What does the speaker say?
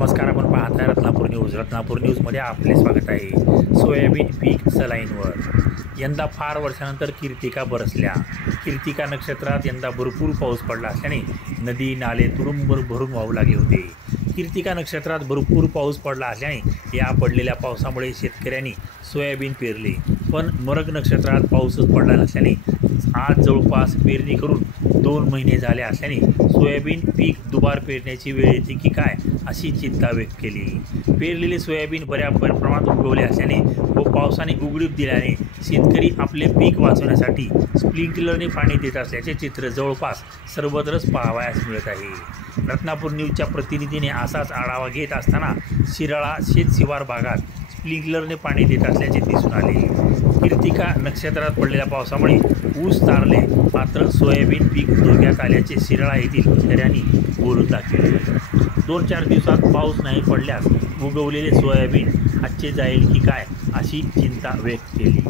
नमस्कार. आपण पाहत आहे रत्नापूर न्यूज. रत्नापूर न्यूजमध्ये आपले स्वागत आहे. सोयाबीन पीक सलाईनवर. यंदा फार वर्षानंतर कीर्तिका बरसल्या. कीर्तिका नक्षत्रात यंदा भरपूर पाऊस पडला असल्याने नदी नाले तुडुंब भरून वाहू लागले होते. कीर्तिका नक्षत्रात भरपूर पाऊस पडला असल्याने या पडलेल्या पावसामुळे शेतकऱ्यांनी सोयाबीन पेरले. पण मृग नक्षत्रात पाऊसच पडला नसल्याने आज जवळपास पेरणी करून 2 महिने झाले असल्याने सोयाबीन पीक दुबार पेरण्याची वेळ येते की काय अशी चिंता व्यक्त केली. पेरलेले सोयाबीन बऱ्या प्रमाणात उगवले असल्याने व पावसाने उघडीप दिल्याने शेतकरी आपले पीक वाचवण्यासाठी स्प्रिंकलरने पाणी देत असल्याचे चित्र जवळपास सर्वत्रच पाहावयास मिळत आहे. रत्नापूर न्यूजच्या प्रतिनिधीने असाच आढावा घेत असताना शिराळा शेतशिवार भागात स्प्रिंकलरने पाणी देत असल्याचे दिसून आले. कीर्तिका नक्षत्रात पडलेल्या पावसामुळे ऊस तारले, मात्र सोयाबीन पीक धोक्यात आल्याचे शिराळा येथील शेतकऱ्यांनी बोलून दाखवले. 2-4 दिवसात पाऊस नाही पडल्यास उगवलेले सोयाबीन आजचे जाईल की काय अशी चिंता व्यक्त केली.